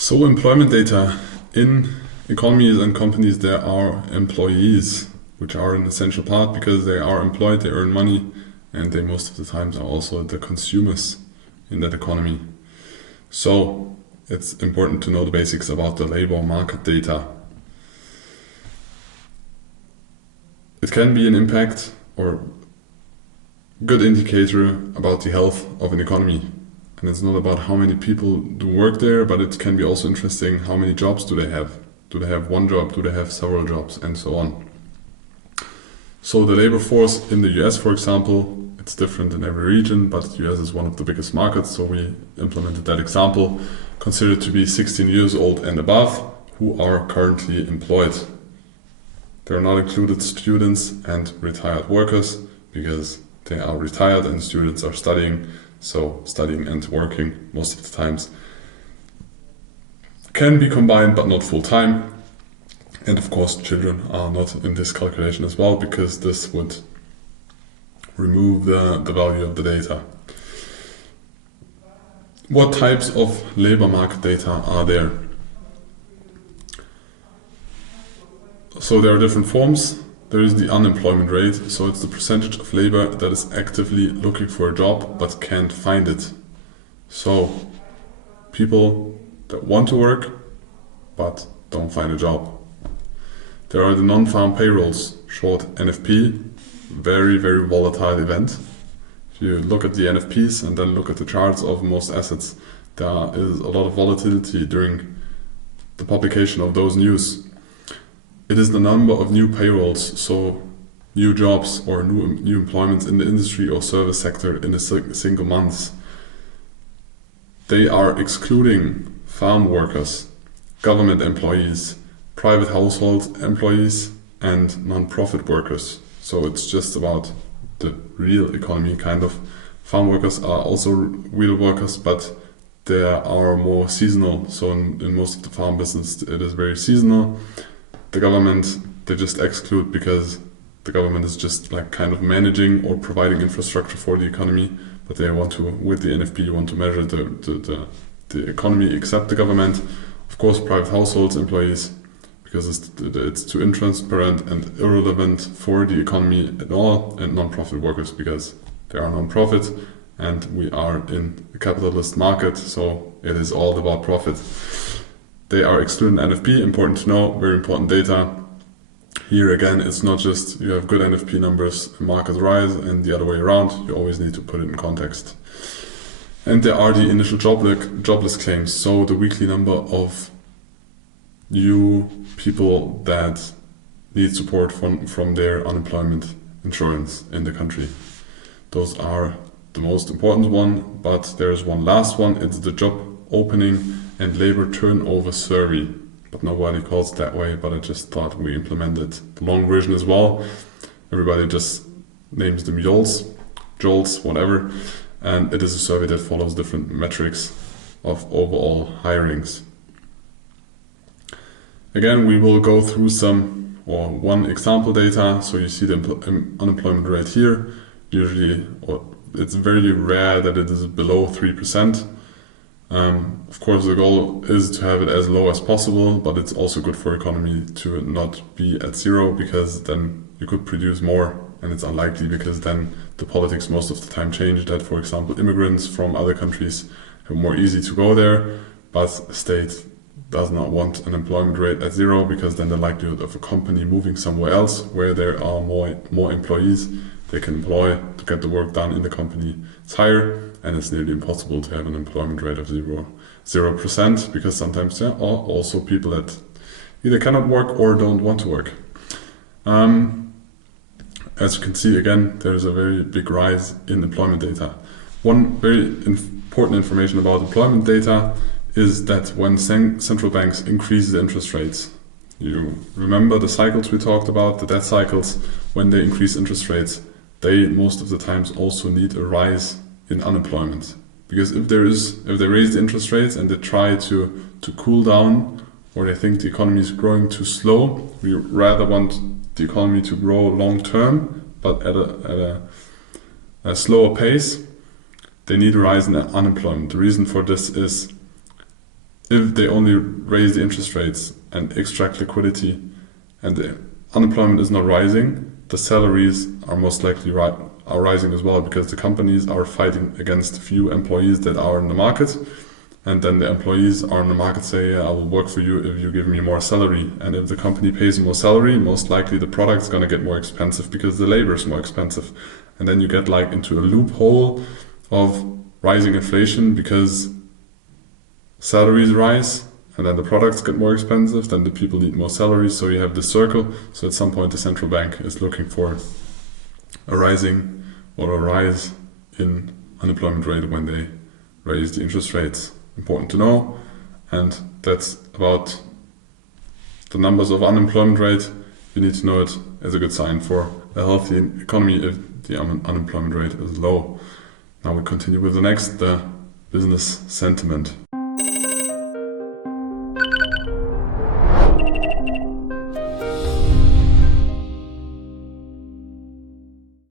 So employment data in economies and companies, there are employees, which are an essential part because they are employed, they earn money, and they most of the times are also the consumers in that economy. So it's important to know the basics about the labor market data. It can be an impact or good indicator about the health of an economy. And it's not about how many people do work there, but it can be also interesting how many jobs do they have. Do they have one job? Do they have several jobs? And so on. So the labor force in the US, for example, it's different in every region, but the US is one of the biggest markets, so we implemented that example, considered to be 16 years old and above, who are currently employed. There are not included students and retired workers, because they are retired and students are studying, so studying and working most of the times can be combined, but not full time. And of course, children are not in this calculation as well, because this would remove the value of the data. What types of labor market data are there? So there are different forms. There is the unemployment rate, so it's the percentage of labor that is actively looking for a job but can't find it. So people that want to work but don't find a job. There are the non-farm payrolls, short NFP, very, very volatile event. If you look at the NFPs and then look at the charts of most assets, there is a lot of volatility during the publication of those news. It is the number of new payrolls, so new jobs or new employments in the industry or service sector in a single month. They are excluding farm workers, government employees, private household employees, and non-profit workers. So it's just about the real economy, kind of. Farm workers are also real workers, but they are more seasonal. So in most of the farm business, it is very seasonal. The government, they just exclude because the government is just like kind of managing or providing infrastructure for the economy, but they want to, with the NFP, you want to measure the economy except the government. Of course, private households, employees, because it's too intransparent and irrelevant for the economy at all, and non-profit workers because they are non-profit and we are in a capitalist market, so it is all about profit. They are excluding NFP, important to know, very important data. Here again, it's not just you have good NFP numbers, market rise, and the other way around. You always need to put it in context. And there are the initial jobless claims, so the weekly number of new people that need support from their unemployment insurance in the country. Those are the most important one, but there is one last one. It's the job opening and labor turnover survey, but nobody calls it that way, but I just thought we implemented the long version as well. Everybody just names them JOLTS, whatever, and it is a survey that follows different metrics of overall hirings. Again, we will go through one example data. So you see the unemployment rate here. Usually, it's very rare that it is below 3%. Of course, the goal is to have it as low as possible, but it's also good for economy to not be at zero, because then you could produce more, and it's unlikely because then the politics most of the time change that, for example, immigrants from other countries have more easy to go there, but a state does not want an employment rate at zero, because then the likelihood of a company moving somewhere else where there are more employees they can employ to get the work done in the company is higher, and it's nearly impossible to have an employment rate of 0%, because sometimes there are also people that either cannot work or don't want to work. As you can see, again, there is a very big rise in employment data. One very important information about employment data is that when central banks increase the interest rates, you remember the cycles we talked about, the debt cycles, when they increase interest rates, they most of the times also need a rise in unemployment. Because if they raise the interest rates and they try to cool down, or they think the economy is growing too slow, we rather want the economy to grow long term, but at a slower pace, they need a rise in unemployment. The reason for this is if they only raise the interest rates and extract liquidity and the unemployment is not rising, the salaries are most likely are rising as well, because the companies are fighting against few employees that are in the market, and then the employees are in the market say, yeah, I will work for you if you give me more salary. And if the company pays more salary, most likely the product's going to get more expensive because the labor is more expensive. And then you get like into a loophole of rising inflation because salaries rise and then the products get more expensive, then the people need more salaries, so you have this circle. So at some point the central bank is looking for a rising or a rise in unemployment rate when they raise the interest rates. Important to know. And that's about the numbers of unemployment rate. You need to know it as a good sign for a healthy economy if the unemployment rate is low. Now we continue with the next, the business sentiment.